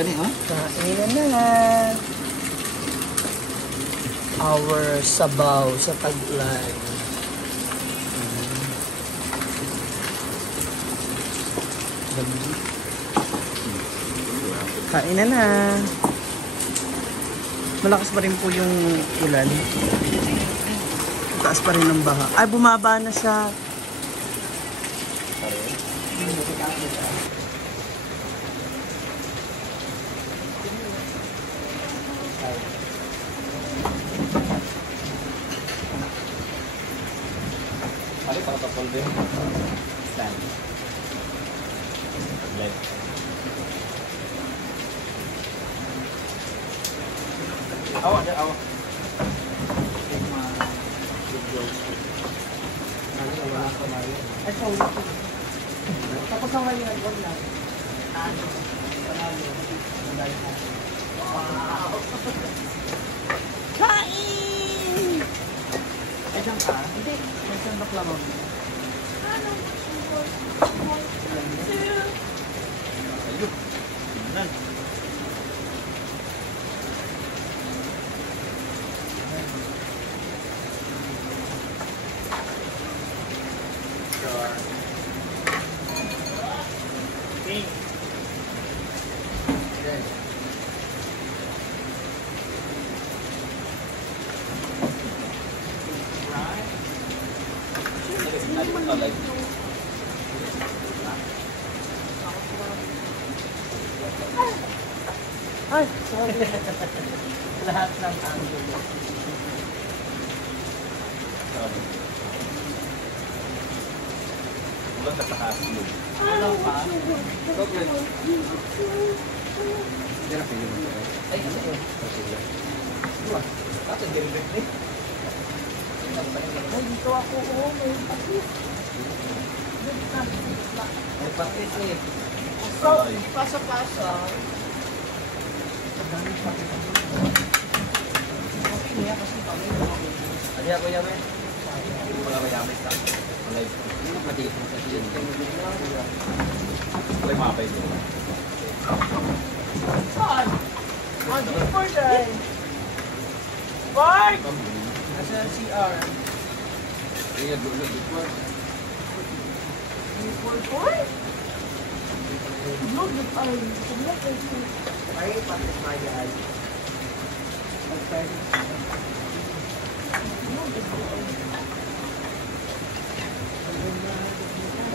Gani, ha? Kainan na. Our sabaw sa Taglay. Kain na. Malakas pa rin po yung ulan. Taas pa rin ng baha. Ay, bumaba na siya. Pare, pakatapol din. Stand. Leg. Awa, awa. Tapos ang ngayon, wag na. Wow! Kain! Ay, saan ka? Hindi. May sandok lang ako. Ayun. Tingnan. Ay, sorry. Lahat ng angulo. Sorry. Ulan na sa hasilog. Ano pa? Ay, ano yun? Kasi direct eh. Ay, dito ako. Oo, may pakit. May pakit eh. So, pasa-pasa. Okay niya kasi kami. Adi ako yaman. Mga mayamay ka. Malay. Hindi na pati ito sa siya. Malay mapay ito. Saan? On for day. Bart! Nasa CR. Iya, dulu dito. For? Look at ay. Look at ay, patis maya ay.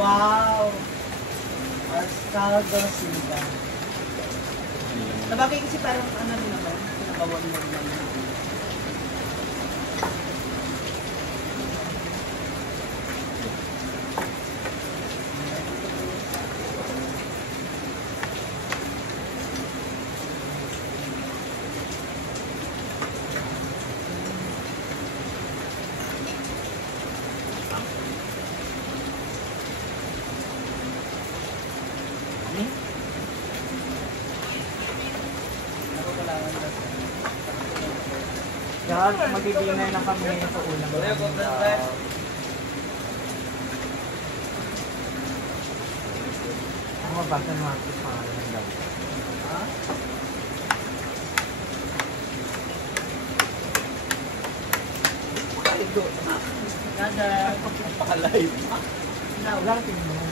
Wow! Ascaldo Silva. Sabagay kasi parang ano rin naman, pinakawal mo rin naman. Guys, magdi-dinner na kami sa ulam. Ang mabasa ng mga pangalan daw. Ha? Ito. Nada. Pakalay. Wala tingnan.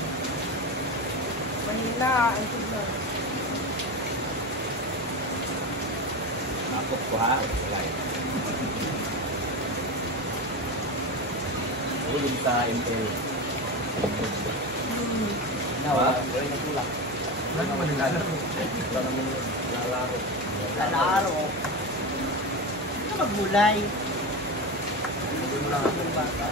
Manila, ang tingnan. Nakop ko ha. Pakalay. Ulim sa ML. Nawa, wala na tulak. Wala naman nilalaro. Wala naman nilalaro. Lalaro. Ano maggulay? Hindi mo lang ang bata.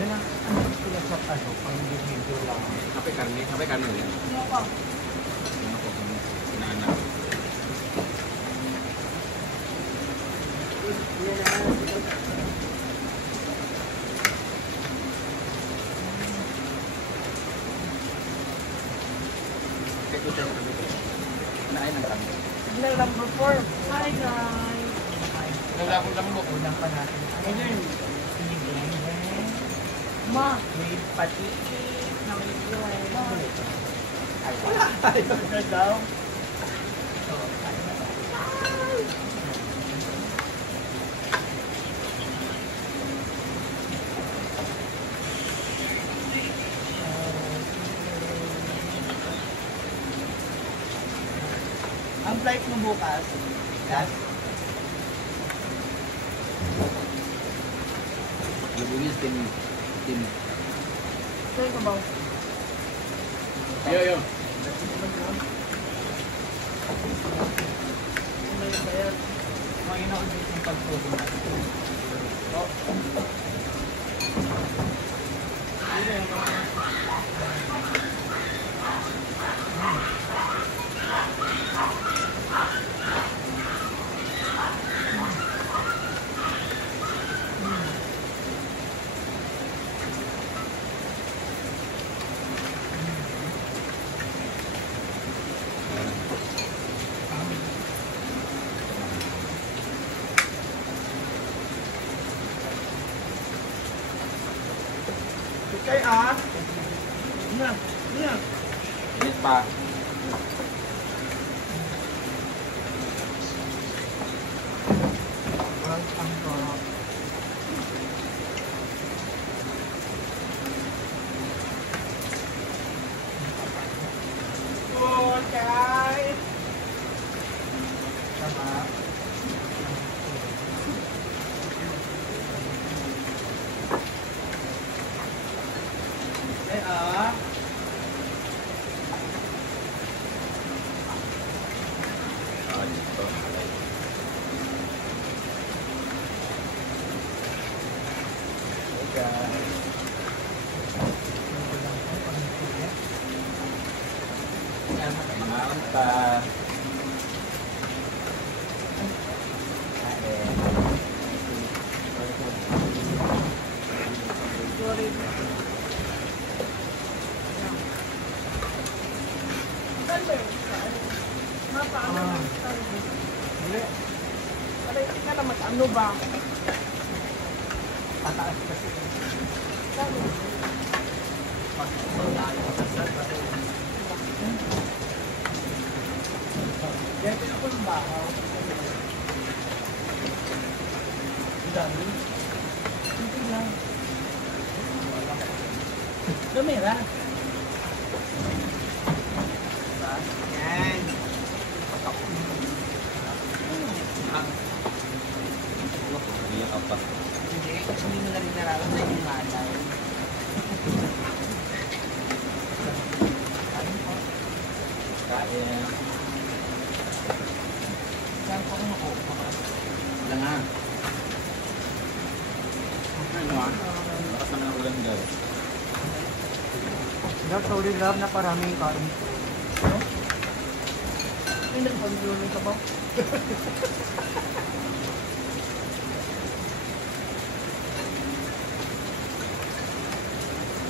Yan ang sila sa ano, pang video lang. Sampai karne ya. Ano pa? Ano ko kung sinaanak. Ito siya ang kami. Naay ng kami. Signal number 4. Hi guys. Wala akong lambo. Ulang pa natin. Ayun. Sinigang. Ma, May pati. na may iwan. Ma. Ay, wala. Ayaw na daw. So, ano na ba? Ang flight mo bukas, last Lubungis tim. Sa'yo ka ba? Yo. May bayad. mga ina-audit yung pagtulong natin. Oh. Okay, ah. Yan. Init pa. Ang sarap. Oh, guys. Tama. Ah. Dito. Maon pa. Sorry. Saan ba yun? Paano Ah. Hindi. ka na mag-ano ba? Tataas kasi. Saan? Kaya pinako ng bahaw. Ang dami. Hindi lang. Dumira. Yan. Iyak apa? Hindi, kasi hindi mo na rin nararamdaman yung malaw. Kain. Saan ko ako? Wala nga. Ano ah? Lakas naman ang ulan daw. Love, sorry love, na paraming kain. May nag-consume ka ba?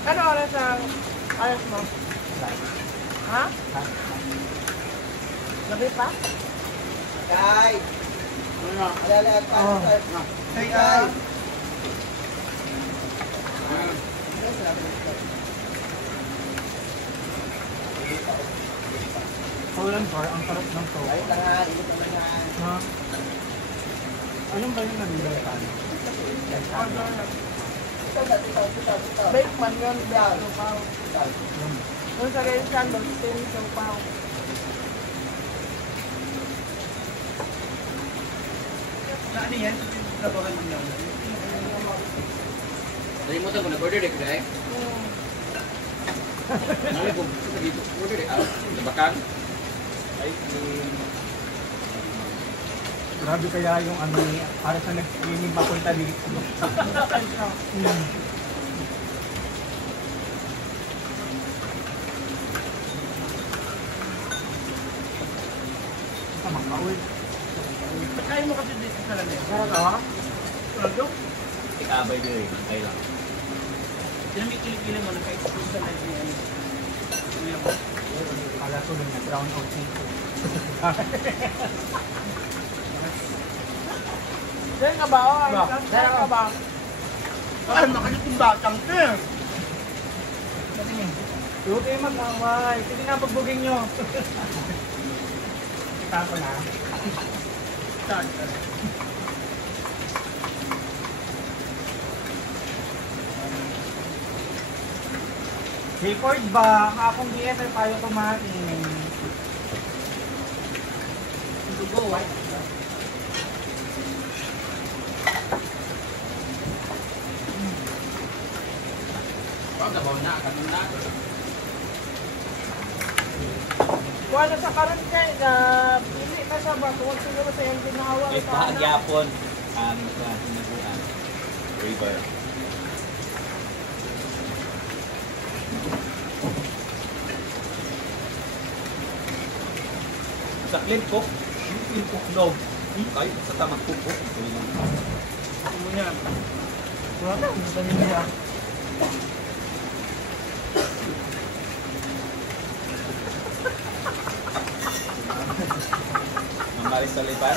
Ano oras ang ayos mo? Ha? Gabi pa? Kay! Ano? Alala at Oh. Kay, ah! Paulan bar, ang sarap ng to. Ay, tangan, ito tangan. Ha? Anong ba yung nabibay ka? Bake man yun, bake lupaw. Kung sa ganyan siya, mag-steam lupaw. Na ano yan? Trabahan mo lang. Nalimutan ko nag-order eh, kuya eh. Ano po? Dito, order eh. Nabakan? Ice cream. Grabe kaya yung ano niya, para sa nag-streaming papunta dito. Tama ka, uy. Kaya mo kasi dito sa lamesa. Sarap ka? Tulog? Ikabay din eh. Kaya lang. Kinamikilig-kilig mo na kahit sa live niya. Kala ko lang na brown out dito. Diyan ka ba? Oh, Ba? diyan ka ba? Ay, makalit yung batang ko eh. Patingin. Huwag kayo mag-away. Sige na, pagbuging nyo. Tapo na. Start. Record ba? Akong DS ay tayo kumain. Go, eh. Pag nabaw na, kanun na. Kuha na sa karon kay na pili na sa ba tungod siguro sa iyang ginawa May pahagyapon ang sinaguan. River. Sa Climpok, yung Climpok dog. Kahit sa tamang pupok. Ano yan? Wala, madali niya. Mamalis sa lipan.